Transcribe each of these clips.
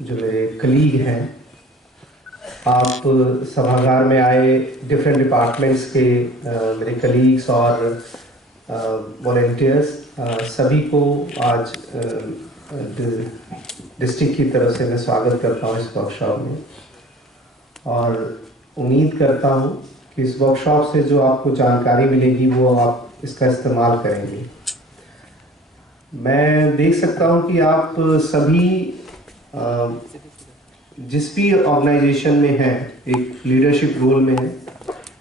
जो मेरे कलीग हैं, आप सभागार में आए डिफरेंट डिपार्टमेंट्स के मेरे कलीग्स और वॉलेंटियर्स, सभी को आज डिस्ट्रिक्ट की तरफ से मैं स्वागत करता हूँ इस वर्कशॉप में। और उम्मीद करता हूँ कि इस वर्कशॉप से जो आपको जानकारी मिलेगी वो आप इसका इस्तेमाल करेंगे। मैं देख सकता हूँ कि आप सभी जिस भी ऑर्गेनाइजेशन में हैं एक लीडरशिप रोल में हैं,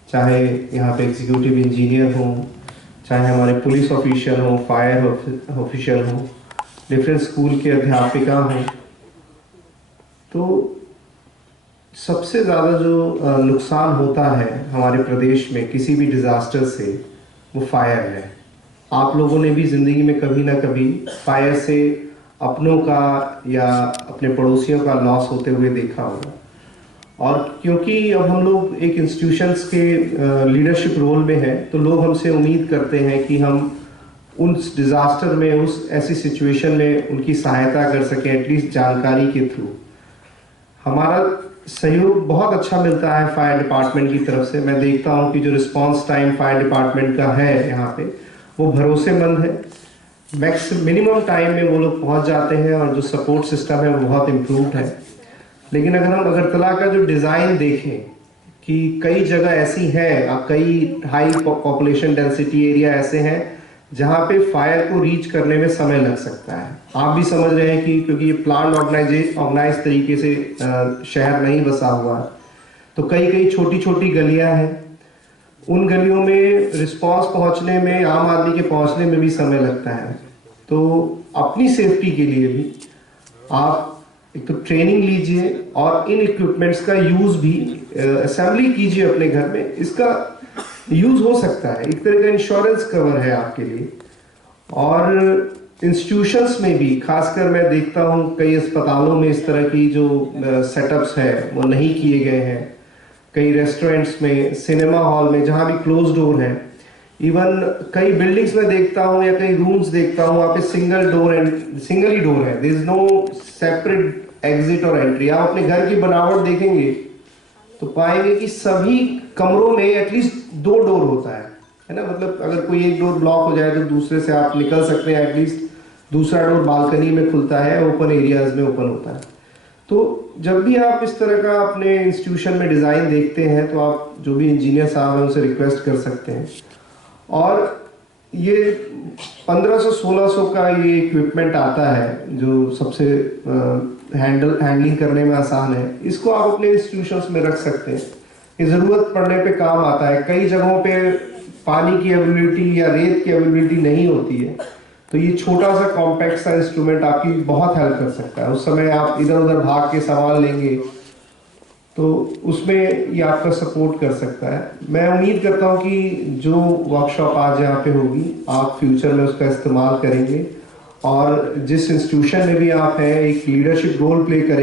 चाहे यहाँ पे एग्जीक्यूटिव इंजीनियर हों, चाहे हमारे पुलिस ऑफिशियल हों, फायर ऑफिशियल हों, डिफरेंट स्कूल के अध्यापिका हों। तो सबसे ज़्यादा जो नुकसान होता है हमारे प्रदेश में किसी भी डिज़ास्टर से, वो फायर है। आप लोगों ने भी ज़िंदगी में कभी ना कभी फायर से अपनों का या अपने पड़ोसियों का लॉस होते हुए देखा होगा। और क्योंकि अब हम लोग एक इंस्टीट्यूशंस के लीडरशिप रोल में हैं, तो लोग हमसे उम्मीद करते हैं कि हम उस डिज़ास्टर में, उस ऐसी सिचुएशन में उनकी सहायता कर सकें, एटलीस्ट जानकारी के थ्रू। हमारा सहयोग बहुत अच्छा मिलता है फायर डिपार्टमेंट की तरफ से। मैं देखता हूं कि जो रिस्पांस टाइम फायर डिपार्टमेंट का है यहाँ पे, वो भरोसेमंद है। मिनिमम टाइम में वो लोग पहुंच जाते हैं और जो सपोर्ट सिस्टम है वो बहुत इम्प्रूव्ड है। लेकिन अगर हम अगरतला का जो डिज़ाइन देखें कि कई जगह ऐसी हैं, कई हाई पॉपुलेशन डेंसिटी एरिया ऐसे हैं जहाँ पे फायर को रीच करने में समय लग सकता है। आप भी समझ रहे हैं कि क्योंकि ये प्लान ऑर्गेनाइज तरीके से शहर नहीं बसा हुआ है, तो कई कई छोटी छोटी गलियां हैं। उन गलियों में रिस्पांस पहुंचने में, आम आदमी के पहुंचने में भी समय लगता है। तो अपनी सेफ्टी के लिए भी आप एक तो ट्रेनिंग लीजिए और इन इक्विपमेंट्स का यूज भी असेंबली कीजिए अपने घर में। इसका यूज हो सकता है, एक तरह का इंश्योरेंस कवर है आपके लिए। और इंस्टीट्यूशंस में भी, खासकर मैं देखता हूँ कई अस्पतालों में इस तरह की जो सेटअप्स है वो नहीं किए गए हैं। कई रेस्टोरेंट्स में, सिनेमा हॉल में जहाँ भी क्लोज डोर है, इवन कई बिल्डिंग्स में देखता हूँ या कई रूम्स देखता हूँ वहाँ पे सिंगल ही डोर है। There is no separate exit और एंट्री। आप अपने घर की बनावट देखेंगे तो पाएंगे कि सभी कमरों में एटलीस्ट 2 डोर होता है ना। मतलब अगर कोई एक डोर ब्लॉक हो जाए तो दूसरे से आप निकल सकते हैं, एटलीस्ट दूसरा डोर बालकनी में खुलता है, ओपन एरियाज में ओपन होता है। तो जब भी आप इस तरह का अपने इंस्टीट्यूशन में डिज़ाइन देखते हैं तो आप जो भी इंजीनियर साहब हैं उनसे रिक्वेस्ट कर सकते हैं। और ये 1500-1600 का ये इक्विपमेंट आता है जो सबसे हैंडलिंग करने में आसान है। इसको आप अपने इंस्टीट्यूशंस में रख सकते हैं, ये ज़रूरत पड़ने पे काम आता है। कई जगहों पे पानी की अवेलेबिलिटी या रेत की अवेलेबिलिटी नहीं होती है, तो ये छोटा सा कॉम्पैक्ट सा इंस्ट्रूमेंट आपकी बहुत हेल्प कर सकता है। उस समय आप इधर उधर भाग के सामान लेंगे तो उसमें ये आपका सपोर्ट कर सकता है। मैं उम्मीद करता हूँ कि जो वर्कशॉप आज यहाँ पे होगी, आप फ्यूचर में उसका इस्तेमाल करेंगे और जिस इंस्टीट्यूशन में भी आप हैं एक लीडरशिप रोल प्ले करेंगे।